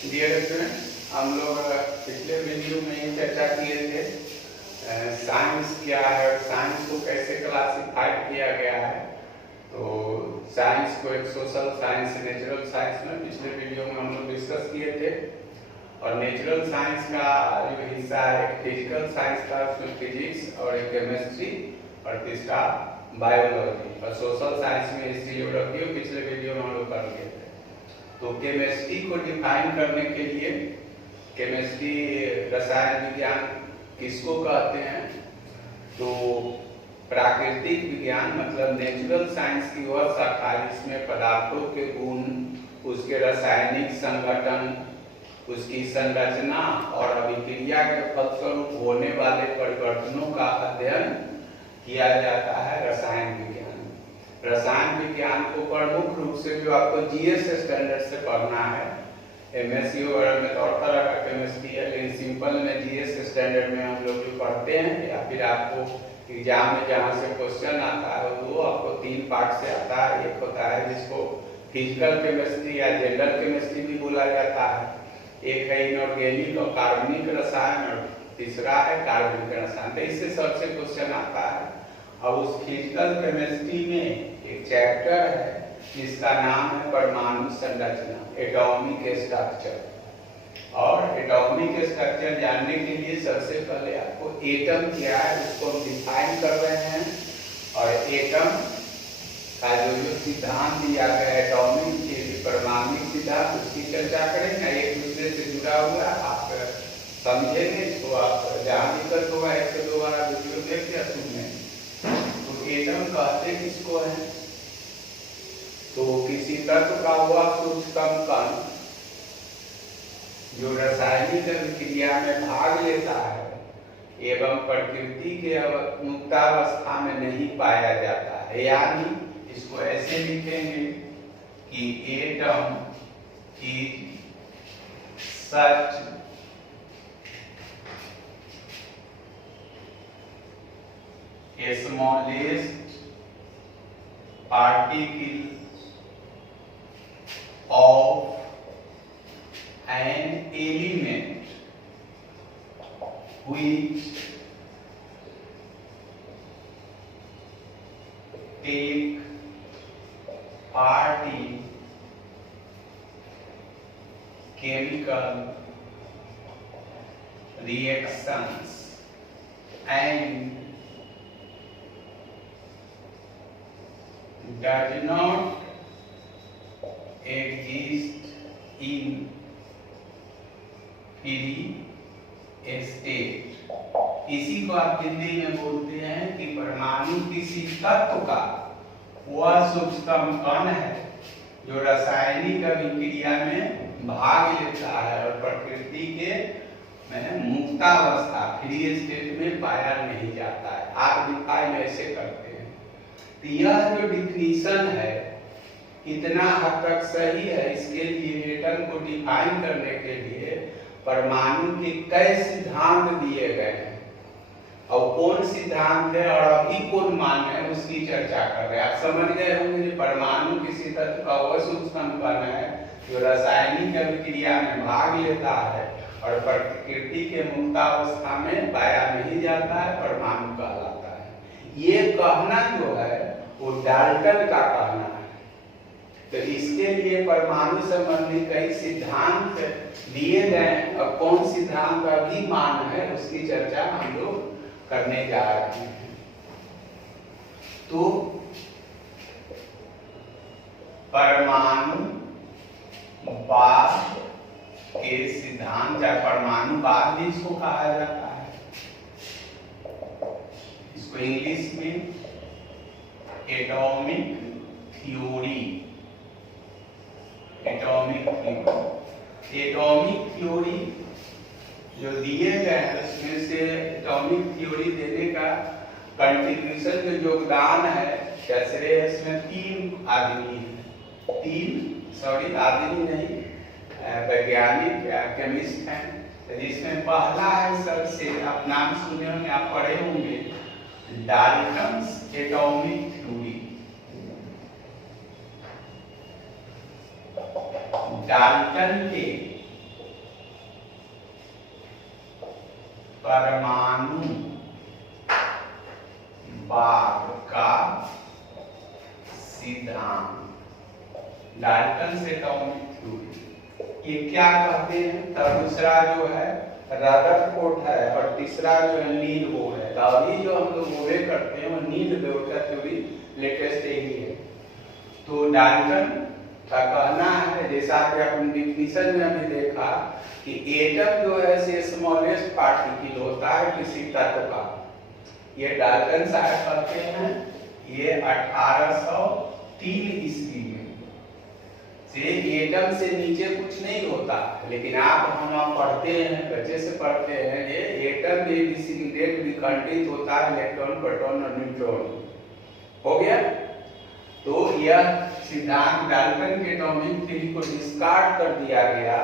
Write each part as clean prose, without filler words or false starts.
Dear student, हम लोग पिछले वीडियो में ये चर्चा किए थे साइंस क्या है और साइंस को कैसे क्लासिफाइड किया गया है। तो साइंस को एक सोशल साइंस, नेचुरल साइंस में पिछले वीडियो में हम लोग डिस्कस किए थे। और नेचुरल साइंस का जो हिस्सा है, एक फिजिकल साइंस का, उसमें फिजिक्स और एक केमिस्ट्री और तीसरा बायोलॉजी, और सोशल साइंस में हिस्ट्री, ज्योग्राफी पिछले वीडियो में हम लोग कर लिए थे। तो केमिस्ट्री को डिफाइन करने के लिए, केमिस्ट्री रसायन विज्ञान किसको कहते हैं, तो प्राकृतिक विज्ञान मतलब नेचुरल साइंस की वह शाखा जिसमें पदार्थों के गुण, उसके रासायनिक संगठन, उसकी संरचना और अभिक्रिया के फलस्वरूप होने वाले परिवर्तनों का अध्ययन किया जाता है रसायन विज्ञान। रसायन विज्ञान को प्रमुख रूप से जो आपको जीएस स्टैंडर्ड से पढ़ना है, एमएससी वगैरह में तो और तरह का केमिस्ट्री है, लेकिन सिंपल में जीएस स्टैंडर्ड में हम लोग जो पढ़ते हैं, या फिर आपको एग्जाम में जहाँ से क्वेश्चन आता है वो आपको 3 पार्ट से आता है। एक होता है जिसको फिजिकल केमिस्ट्री या जनरल केमिस्ट्री भी बोला जाता है, एक है इनऑर्गेनिक और कार्बनिक रसायन, और तीसरा है कार्बनिक रसायन। तो इससे सबसे क्वेश्चन आता है। अब उस फिजिकल केमिस्ट्री में एक चैप्टर है जिसका नाम है परमाणु संरचना, एटॉमिक स्ट्रक्चर। और एटॉमिक स्ट्रक्चर जानने के लिए सबसे पहले आपको एटम क्या है उसको हम डिफाइन कर रहे हैं, और एटम का जो सिद्धांत दिया गया है, एटॉमिक परमाणु सिद्धांत, उसकी चर्चा करेंगे। एक दूसरे से जुड़ा हुआ आप समझेंगे, तो आप जहाँ दिक्कत होगा 1 से 2 बार वीडियो देख या सुनने। तो एटम कहते किसको है, तो किसी तत्व का हुआ सूक्ष्मतम कण जो रासायनिक अभिक्रिया में भाग लेता है एवं प्रकृति के मुक्तावस्था में नहीं पाया जाता है। यानी इसको ऐसे लिखेंगे कि atom is such a smallest particle of an element which take part in chemical reactions and does not exist in free state। इसी को आप हिंदी में बोलते हैं कि परमाणु किसी तत्व का वह सूक्ष्मतम कण है जो रासायनिक अभिक्रिया में भाग लेता है और प्रकृति के मुक्तावस्था, फ्री स्टेट में पाया नहीं जाता है। आप डिफाइन ऐसे करते हैं। तो यह जो डिफिनीशन है इतना हद तक सही है। इसके लिए एटम को डिफाइन करने के लिए परमाणु के कई सिद्धांत दिए गए हैं, और कौन सिद्धांत है और अभी कौन मान्य है उसकी चर्चा कर रहे हैं। आप समझ गए होंगे कि परमाणु किसी तत्व का वह सूक्ष्म कण है जो रासायनिक अभिक्रिया में भाग लेता है और प्रकृति के मुक्तावस्था में पाया नहीं जाता है, परमाणु कहलाता है। ये कहना जो है वो डाल्टन का कहना है। तो इसके लिए परमाणु संबंधी कई सिद्धांत दिए गए, और कौन सिद्धांत अभी मान्य है उसकी चर्चा हम लोग करने जा रहे हैं। तो परमाणु बाद के सिद्धांत या परमाणुवाद भी इसको कहा जाता है। इसको इंग्लिश में एटॉमिक थ्योरी, एटॉमिक थ्योरी जो दिए गए हैं उसमें से एटॉमिक थ्योरी देने का कंट्रीब्यूशन जो योगदान है, क्या श्रेय इसमें 3 आदमी हैं, 3 आदमी नहीं, वैज्ञानिक या केमिस्ट हैं। जिसमें पहला है सबसे, आप नाम सुने होंगे, आप पढ़े होंगे, डाल्टन्स एटॉमिक थ्योरी। डाल्टन के परमाणु वाद का सिद्धांत, डाल्टन से एटॉमिक थ्योरी। ये क्या कहते हैं? तब दूसरा जो है रदरफोर्ड है और तीसरा जो है नील बोर है। तो अभी जो हम लोग बोले करते हैं वो नील बोर का थ्योरी लेटेस्ट यही है। तो डाल्टन का कहना है, जैसा कि अपन डिफिनीशन में अभी देखा कि एटम जो है से स्मॉलेस्ट पार्टिकल होता है किसी तत्व का। ये डाल्टन साहब कहते हैं, ये 1803 ईस्वी में से एटम से नीचे कुछ नहीं होता। लेकिन हम पढ़ते हैं, बच्चे से पढ़ते हैं, ये एटम में डिसइंटीग्रेट विखंडित होता है इलेक्ट्रॉन, प्रोटॉन और न्यूट्रॉन। हो गया। तो यह सिद्धांत डाल्टन के एटॉमिक थ्योरी को डिस्कार्ड कर दिया गया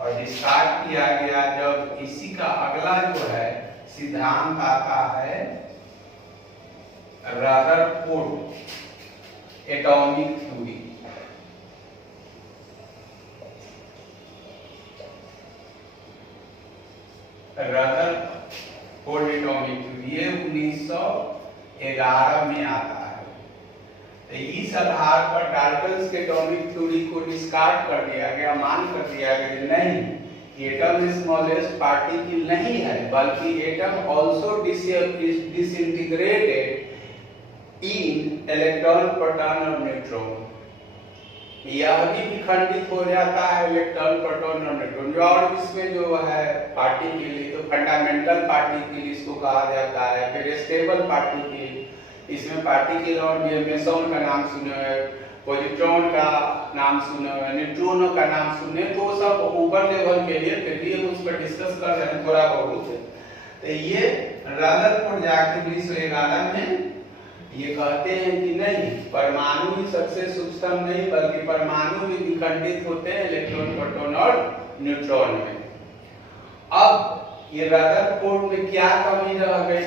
और डिस्कार्ड किया गया जब इसी का अगला जो है सिद्धांत आता है Rutherford atomic theory. Rutherford atomic theory ये 1911 में आता है। तो इस आधार पर डाल्टन के एटॉमिक थ्योरी को डिस्कार्ड कर दिया गया, मान कर दिया गया कि नहीं, एटम स्मॉलेस्ट पार्टिकल नहीं है, बल्कि एटम आल्सो डिसइंटीग्रेटेड इन इलेक्ट्रॉन, प्रोटॉन और न्यूट्रॉन। यह भी विखंडित हो जाता है इलेक्ट्रॉन, प्रोटॉन और न्यूट्रॉन। और इसमें जो है पार्टिकल, तो फंडामेंटल पार्टिकल इसको कहा जाता है। फिर स्टेबल पार्टिकल, इसमें पार्टिकल और मेसॉन का नाम सुने हैं, पॉजिट्रॉन का नाम सुने हैं, न्यूट्रॉनों का नाम सुने, तो सब ऊपर लेवल के लिए, फिर भी उस पर डिस्कस कर रहे हैं थोड़ा बहुत। तो ये रदरफोर्ड जाके 1911 में ये कहते हैं कि नहीं, परमाणु ही सबसे सूक्ष्म नहीं, बल्कि परमाणु भी विखंडित होते हैं इलेक्ट्रॉन, प्रोटॉन और न्यूट्रॉन में। अब ये रदरफोर्ड में क्या कमी रह गई,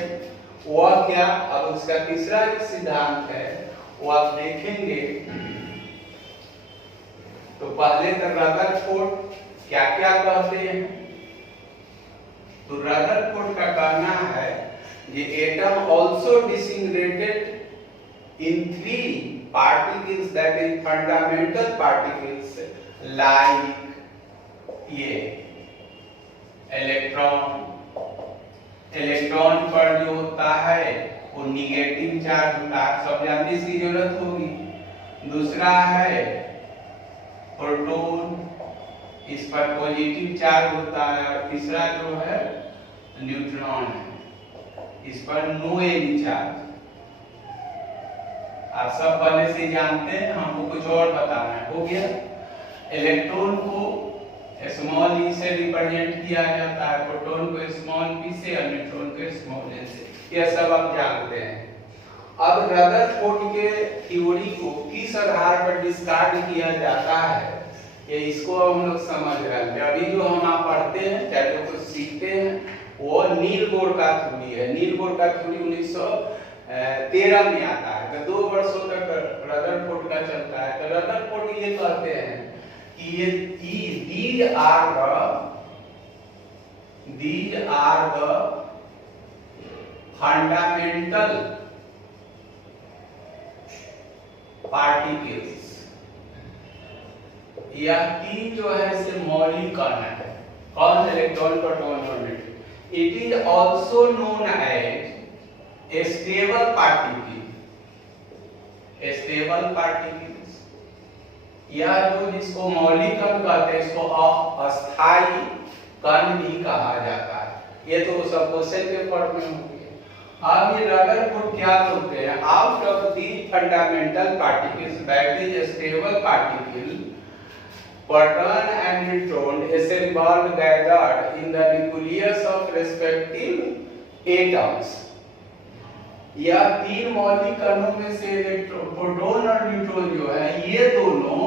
वह क्या? अब उसका तीसरा एक सिद्धांत है, वो आप देखेंगे। तो पहले तो रदरफोर्ड क्या क्या कहते हैं। तो रदरफोर्ड का कहना है ये atom also disintegrated in 3 particles, that is fundamental particles like ये इलेक्ट्रॉन पर जो होता है वो निगेटिव चार्ज होता है, सब जानते हैं, इसकी जरूरत होगी। दूसरा है प्रोटॉन, इस पर पॉजिटिव चार्ज होता है। और तीसरा जो है न्यूट्रॉन है, इस पर नो एनी चार्ज। आप सब पहले से जानते हैं, हमको कुछ और बताना है। हो गया। इलेक्ट्रॉन को स्मॉल ई से रिप्रेजेंट किया जाता है, प्रोटॉन को स्मॉल पी से और न्यूट्रॉन को स्मॉल एन से। यह सब आप जानते हैं। अब रदरफोर्ड के थ्योरी को किस आधार पर डिस्कार्ड किया जाता है, ये इसको हम लोग समझ रहे हैं। अभी जो हम आप पढ़ते हैं, चाहे जो कुछ सीखते हैं, वो नील बोर का थ्योरी है। नील बोर का थ्योरी 1913 में आता है। तो 2 वर्षों तक रदरफोर्ड का चलता है। तो रदरफोर्ड ये कहते हैं कि ये these are the fundamental particles। यह तीन जो है इसे मौलिक कण है। कौन? इलेक्ट्रॉन, प्रोटॉन और neutron. It is also known as stable particle. Stable particles, यह जो जिसको मौलिक कण कहते हैं, इसको अस्थायी कण भी कहा जाता है। ये तो सब क्वेश्चन पेपर में होंगे। अब ये रदरफोर्ड क्या बोलते हैं, out of the fundamental particles that is stable particle, proton and neutron assembled gathered in the nucleus of respective atoms। यह तीन मौलिक कणों में से प्रोटॉन और न्यूट्रॉन जो है, ये दोनों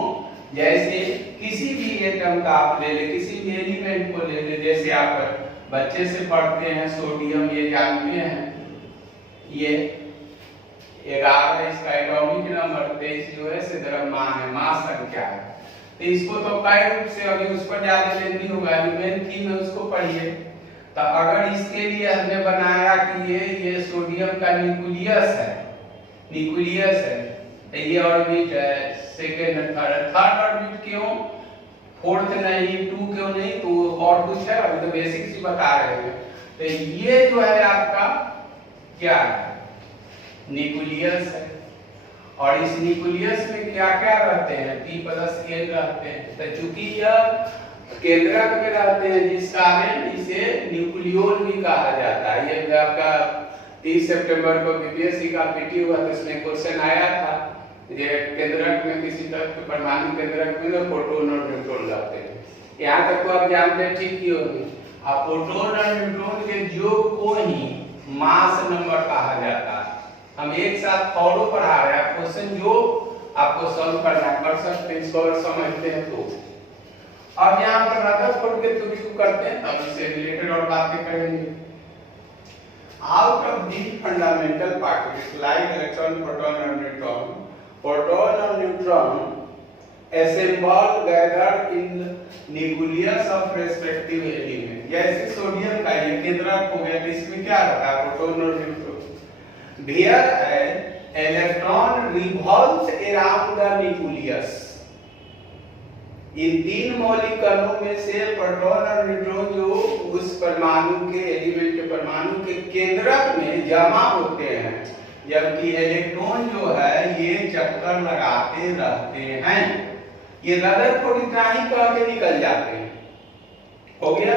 जैसे किसी भी एटम का आप ले ले, किसी भी एलिमेंट को ले ले, जैसे आप बच्चे से पढ़ते हैं सोडियम, ये जानते हैं, ये 11 इसका एटॉमिक नंबर, 23 जो है से द्रव्यमान है, मास संख्या है। तो इसको तो कई रूप से अभी उस पर ज्यादा लेनी होगा, मेन थीम है उसको पढ़िए। तो अगर इसके लिए हमने बनाया कि ये सोडियम का न्यूक्लियस है, तो ये ऑर्बिट है सेकेंड थर्ड ऑर्बिट क्यों, फोर्थ नहीं, 2 क्यों नहीं, तो और कुछ है, अभी तो बेसिक सी बता रहे हैं। तो ये जो है आपका क्या है, न्यूक्लियस है, और इस न्यूक्लियस में क्या क्या रहते हैं, P+N रहते हैं। तो चूंकि यह केंद्रक में रहते हैं जिस कारण इसे न्यूक्लियोन भी कहा जाता है। ये आपका 30 सितंबर को बीपीएससी का पीटी हुआ, तो इसमें क्वेश्चन आया था, ये केंद्रक में किसी तत्व परमाणु केंद्रक में प्रोटॉन और न्यूट्रॉन रहते हैं। यहाँ तक तो आप जानते हैं, ठीक ही होगी। अब प्रोटॉन और न्यूट्रॉन के योग को ही मास नंबर कहा जाता है। हम एक साथ फॉलो पढ़ा रहे हैं, क्वेश्चन जो आपको सॉल्व करना है, कर सकते हैं, इसको अगर समझते हैं तो। अब यहाँ पर रदरफोर्ड के थ्योरी को करते हैं, अब इससे रिलेटेड और बातें करेंगे। Out of the fundamental particles like electron, proton and neutron, proton and neutron assemble gathered in nucleus of respective element। जैसे सोडियम का ये केंद्रक हो गया, तो इसमें क्या रहता है, प्रोटॉन और neutron. Where an electron revolves around the nucleus। इन 3 मौलिक कणों में से प्रोटॉन और न्यूट्रॉन जो उस परमाणु के एलिमेंट के परमाणु के केंद्रक में जमा होते हैं, जबकि इलेक्ट्रॉन जो है ये चक्कर लगाते रहते हैं। ये रदरफोर्ड इतना ही कह के निकल जाते हैं, हो गया।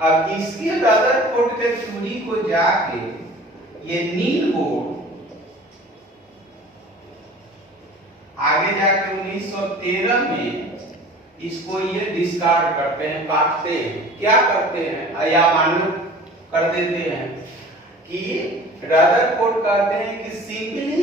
अब इसके रदरफोर्ड के थ्योरी को जाके ये नील बोर्ड आगे जाके 1913 में इसको ये डिस्कार्ड करते हैं, काटते हैं। क्या करते हैं या मान्य कर देते हैं कि रदरफोर्ड कहते हैं कि सिंपली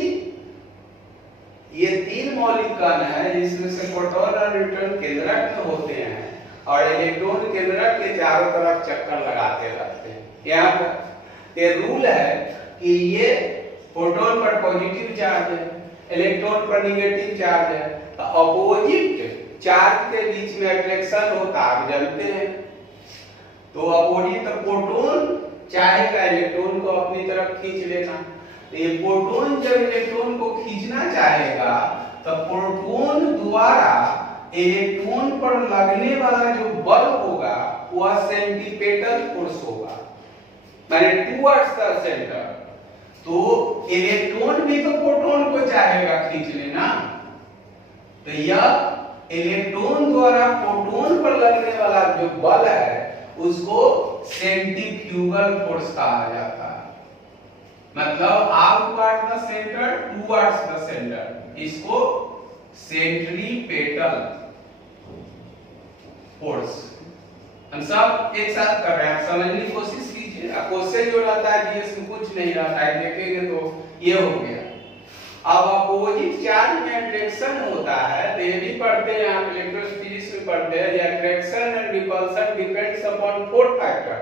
ये 3 मौलिक कण है जिसमें से प्रोटॉन और न्यूट्रॉन केंद्रक में होते हैं और इलेक्ट्रॉन केंद्रक के चारों तरफ चक्कर लगाते रहते हैं। यहाँ पर ये रूल है कि ये प्रोटॉन पर पॉजिटिव चार्ज है, इलेक्ट्रॉन पर नेगेटिव चार्ज है, तो अपोजिट चार्ज के बीच में अट्रैक्शन होता है, आप जानते हैं। तो अपोजिट प्रोटॉन चाहेगा इलेक्ट्रॉन को अपनी तरफ खींच लेना, तो ये प्रोटॉन जब इलेक्ट्रॉन को खींचना चाहेगा तो प्रोटॉन द्वारा इलेक्ट्रॉन पर लगने वाला जो बल होगा वह सेंटीपेटल फोर्स होगा, माने टुवर्ड्स द सेंटर। तो इलेक्ट्रॉन भी तो प्रोटॉन को चाहेगा खींच लेना, तो यह इलेक्ट्रॉन द्वारा प्रोटॉन पर लगने वाला जो बल है उसको सेंट्रीफ्यूगल फोर्स कहा जाता है। मतलब outward the centre towards the centre, इसको सेंट्रीपेटल फोर्स। हम सब एक साथ कर रहे हैं, समझने की कोशिश कीजिए। क्वेश्चन जो रहता है जीएस में कुछ नहीं रहता है, देखेंगे तो ये हो गया। अब अपोजिट चार्ज में अट्रैक्शन होता है, तो ये भी पढ़ते हैं आप इलेक्ट्रोस्टैटिक्स में पढ़ते हैं, attraction and repulsion depends upon 4 factor.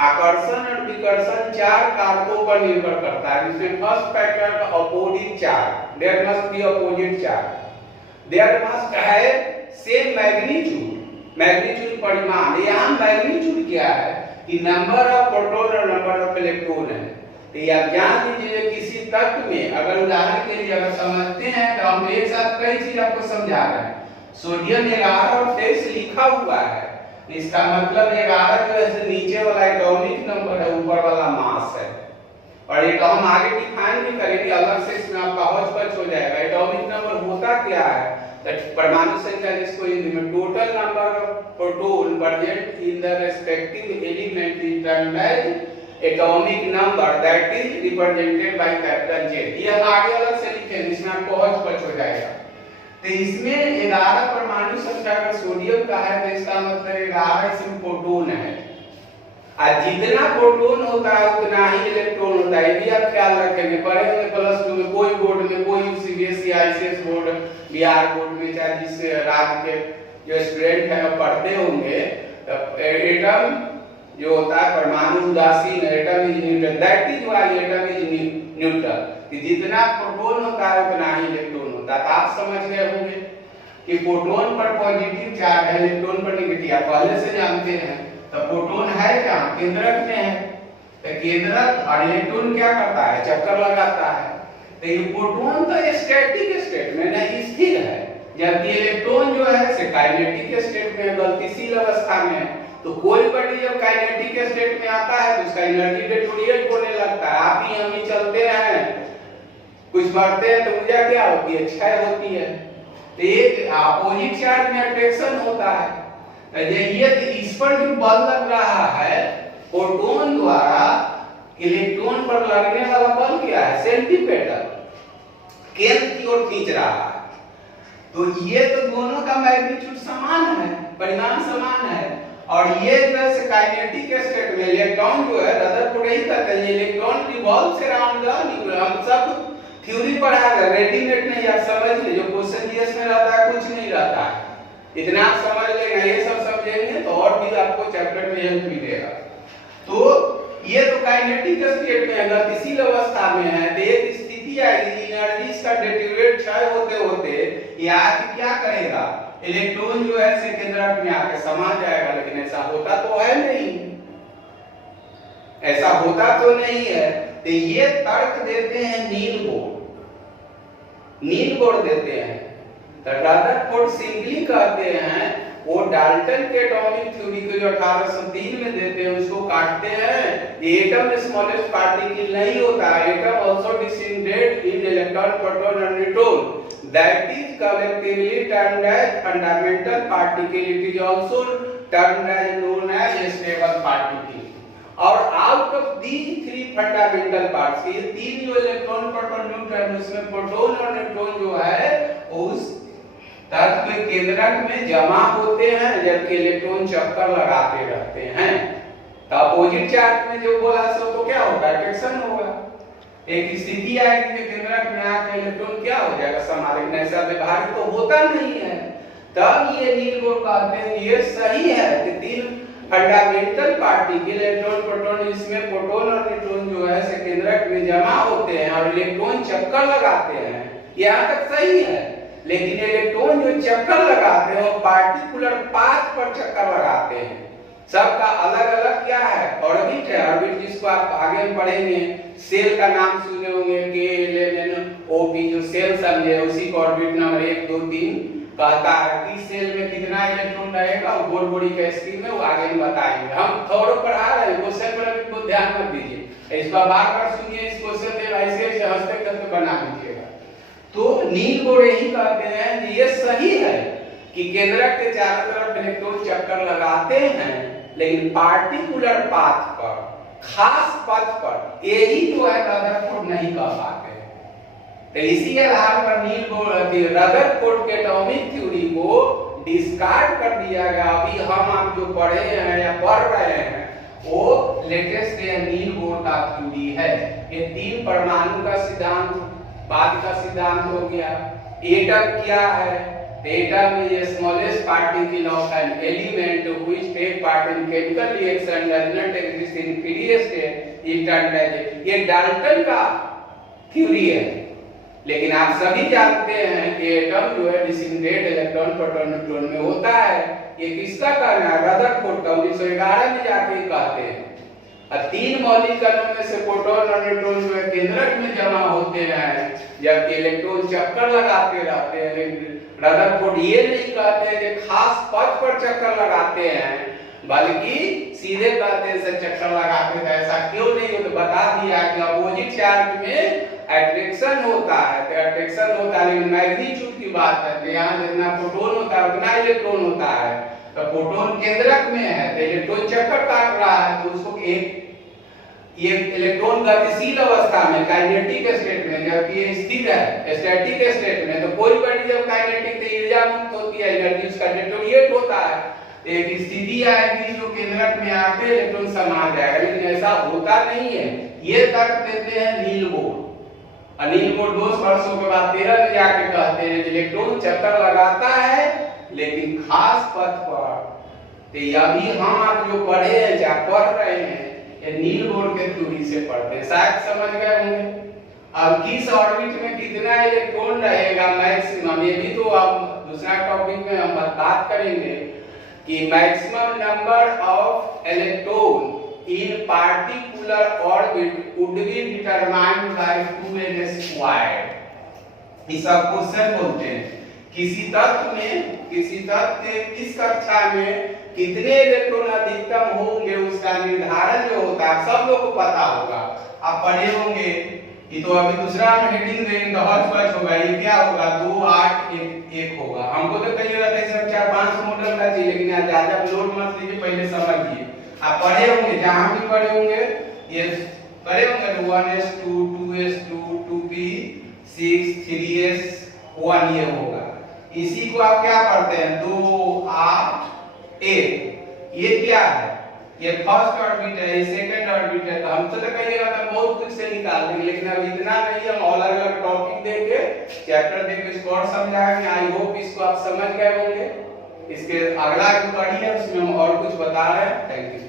आकर्षण और विकर्षण 4 कारकों पर निर्भर करता है, जिसमें first factor opposite charge, there must be opposite charge, there must have same magnitude परिमाण। यहाँ मैग्नीट्यूड क्या है कि नंबर ऑफ प्रोटॉन और नंबर ऑफ इलेक्ट्रॉन है। तो आप जान लीजिए किसी तत्व में अगर उदाहरण के लिए अगर समझते हैं तो हम एक साथ कई चीज आपको समझा रहे हैं। सोडियम 11 और 23 लिखा हुआ है, इसका मतलब 11 जो है नीचे वाला एटॉमिक नंबर है, ऊपर वाला मास है। और ये तो हम आगे डिफाइन भी करेंगे, अलग से इसमें आपका हौच-पच हो जाएगा। एटॉमिक नंबर होता क्या है, परमाणु संख्या जिसको हिंदी में total number of proton present in the respective element is termed as atomic number that is represented by capital Z। ये आगे अलग से लिखेंगे, इसमें आपको हौच-पच हो जाएगा। तो इसमें 11 परमाणु संख्या अगर सोडियम का है तो इसका मतलब 11 इसमें प्रोटॉन है, और जितना प्रोटॉन होता है उतना ही इलेक्ट्रॉन होता है। ये आप ख्याल रखेंगे, पढ़े होंगे प्लस 2 में, कोई बोर्ड में, कोई CBSE ICS board, Bihar board में, चाहे जिस राज्य के जो स्टूडेंट है वो पढ़ते होंगे, तो एटम जो होता है परमाणु उदासीन, atom is neutral, that is why atom is neutral, कि जितना प्रोटॉन होता है उतना ही इलेक्ट्रॉन होता है। तो आप समझ गए होंगे कि प्रोटॉन पर पॉजिटिव चार्ज है, इलेक्ट्रॉन पर नेगेटिव, आप पहले से जानते हैं। तो प्रोटॉन है क्या, केंद्रक में है, तो केंद्रक और इलेक्ट्रॉन क्या करता है, चक्कर लगाता है। तो ये प्रोटॉन तो स्टैटिक स्टेट में नहीं, स्थिर है, जबकि इलेक्ट्रॉन जो है से काइनेटिक स्टेट में, गतिशील अवस्था में है। तो कोई बॉडी जब काइनेटिक स्टेट में आता है तो उसका एनर्जी डिटोरिएट होने लगता है। आप ही हम ही चलते हैं, कुछ बढ़ते हैं तो ऊर्जा क्या होती है, क्षय होती है। तो एक अपोजिट चार्ज में अट्रैक्शन होता है। ये इस पर जो बल लग रहा है प्रोटॉन द्वारा इलेक्ट्रॉन पर लगने वाला बल क्या है, सेंटीपेटल, केंद्र की ओर खींच रहा है। तो ये तो दोनों का मैग्नीट्यूड समान है, परिमाण समान है। और ये जैसे काइनेटिक स्टेट में इलेक्ट्रॉन जो है, रदरफोर्ड यही कहते हैं, electron revolves around the nucleus. हम सब थ्योरी पढ़ा है, रेडीमेड नहीं, आप समझ लीजिए, जो क्वेश्चन जीएस में रहता है कुछ नहीं रहता है, इतना आप समझ लेंगे, ये सब समझेंगे तो और भी आपको चैप्टर में हेल्प मिलेगा। तो ये तो काइनेटिक स्टेट में है, गतिशील अवस्था में है। तो एक स्थिति आएगी, एनर्जी का डिटोरिएट क्षय होते होते ये आके क्या करेगा, इलेक्ट्रॉन जो है से केंद्रक में आके समा जाएगा। लेकिन ऐसा होता तो है नहीं, ऐसा होता तो नहीं है। तो ये तर्क देते हैं नील बोर्ड देते हैं। तो रदरफोर्ड सिंपली कहते हैं, वो डाल्टन के एटॉमिक थ्योरी को जो 1803 में देते हैं उसको काटते हैं। एटम स्मॉलेस्ट पार्टिकल नहीं होता, एटम आल्सो डिसइंटेग्रेट इन इलेक्ट्रॉन, प्रोटॉन और neutron, that is collectively termed as fundamental particle. It is also termed as known as stable particle. और out of these three fundamental parts, ये तीन जो इलेक्ट्रॉन, प्रोटॉन, न्यूट्रॉन, उसमें proton और neutron जो है उस तत्व के केंद्रक में जमा होते हैं, जबकि इलेक्ट्रॉन चक्कर लगाते रहते हैं। तो अपोजिट चार्ज में जो बोला सो तो क्या होगा, अट्रैक्शन होगा। एक स्थिति आएगी कि केंद्रक में आकर इलेक्ट्रॉन क्या हो जाएगा, समालिक, ऐसा व्यवहार तो होता नहीं है। तब ये नील बोर्ड कहते हैं ये सही है कि तीन फंडामेंटल पार्टिकल, इलेक्ट्रॉन, प्रोटॉन, इसमें प्रोटॉन और न्यूट्रॉन जो है से केंद्रक में जमा होते हैं और इलेक्ट्रॉन चक्कर लगाते हैं, यहाँ तक सही है। लेकिन इलेक्ट्रॉन जो चक्कर लगाते हैं वो पार्टिकुलर पाथ पर चक्कर लगाते हैं। सबका अलग अलग क्या है, ऑर्बिट है। ऑर्बिट जिसको आप आगे में पढ़ेंगे, सेल का नाम सुने होंगे, KLNOP, जो सेल समझे उसी को ऑर्बिट नंबर 1 2 3 कहता है कि सेल में कितना इलेक्ट्रॉन रहेगा, वो गोल बॉडी का स्कीम में वो आगे में बताएंगे। हम थोड़ा पढ़ा रहे हैं, क्वेश्चन पर भी ध्यान मत दीजिए, इसको बार-बार सुनिए, इस क्वेश्चन में ऐसे हंसते करते बना लीजिएगा। तो नील बोर्ड यही कहते हैं कि ये सही है कि केंद्रक के चारों तरफ इलेक्ट्रॉन चक्कर लगाते हैं, लेकिन पार्टिकुलर पाथ पर, खास पथ पर, यही जो है रदरफोर्ड नहीं कह पाते। तो इसी आधार पर नील बोर्ड रदरफोर्ड के एटॉमिक थ्योरी को डिस्कार्ड कर दिया गया। अभी हम आप जो पढ़े हैं या पढ़ रहे हैं वो लेटेस्ट नील बोर्ड का थ्योरी है। ये तीन परमाणु का सिद्धांत, बाद का सिद्धांत हो गया। एटम क्या है, atom is a smallest particle of an element which take part in chemical reaction, does not exist in free state, is termed as, ये डाल्टन का थ्योरी है। लेकिन आप सभी जानते हैं कि एटम जो है डिसइंटेग्रेट इलेक्ट्रॉन, प्रोटॉन, न्यूट्रॉन में होता है। ये किसका कहना है, रदरफोर्ड का 1911 में जाके कहते हैं। तीन मौलिक कणों में से प्रोटॉन और न्यूट्रॉन जो है केंद्रक में जमा होते हैं, जबकि इलेक्ट्रॉन चक्कर लगाते रहते हैं। रदरफोर्ड ये नहीं कहते हैं कि खास पथ पर चक्कर लगाते हैं, बल्कि सीधे कहते हैं से चक्कर लगाते हैं। ऐसा क्यों नहीं हो, तो बता दिया कि अपोजिट चार्ज में अट्रैक्शन होता है। तो अट्रैक्शन होता है, लेकिन मैग्नीट्यूड की बात है, तो यहाँ जितना प्रोटॉन होता है उतना इलेक्ट्रॉन होता है। तो प्रोटॉन केंद्रक में है तो इलेक्ट्रॉन चक्कर काट रहा है, तो उसको एक ये इलेक्ट्रॉन गतिशील अवस्था में, काइनेटिक स्टेट में, जबकि ये स्थिर है स्टैटिक स्टेट में। तो कोई बॉडी जब काइनेटिक तो ऊर्जा मुक्त होती है, एनर्जी उसका डिटोरिएट होता है। एक स्थिति आएगी जो केंद्रक में आके इलेक्ट्रॉन समा जाएगा, लेकिन ऐसा होता नहीं है। ये तर्क देते हैं नील बोर्ड। नील बोर्ड 2 वर्षों के बाद 13 में जाके कहते हैं इलेक्ट्रॉन चक्कर लगाता है लेकिन खास पथ पर। तो अभी हम आप जो पढ़े हैं या पढ़ रहे हैं ये नील बोर्ड के थ्योरी से पढ़ते हैं, शायद समझ गए होंगे। अब किस ऑर्बिट में कितना इलेक्ट्रॉन रहेगा मैक्सिमम, ये भी तो अब दूसरा टॉपिक में हम बात करेंगे। कि maximum number of electron in particular orbit would be determined by 2n square. इस सब क्वेश्चन बोलते हैं किसी तत्व के किस कक्षा में कितने इलेक्ट्रॉन अधिकतम होंगे उसका निर्धारण जो होता है सब लोग को पता होगा, आप पढ़े होंगे। ये तो अभी दूसरा हम हेडिंग देंगे तो हर फर्स्ट होगा, ये क्या होगा 2 8 1 होगा। हमको तो कहीं रहता है सब 4-5 मॉडल का चाहिए, लेकिन आज ज्यादा लोड मत लीजिए, पहले समझिए। आप पढ़े होंगे, जहां भी पढ़े होंगे ये पढ़े होंगे 1s2 2s2 2p6 3s1 ये होगा। इसी को आप क्या पढ़ते हैं 2 8 1। ये क्या है, ये फर्स्ट ऑर्बिट है, ये सेकंड ऑर्बिट है। तो हम तो कहिएगा तो बहुत कुछ से निकाल देंगे, लेकिन अब इतना नहीं, हम अलग अलग टॉपिक देंगे, चैप्टर देंगे, इसको और समझाएंगे। आई होप इसको आप समझ गए होंगे। इसके अगला जो पढ़ी है उसमें हम और कुछ बता रहे हैं। Thank you.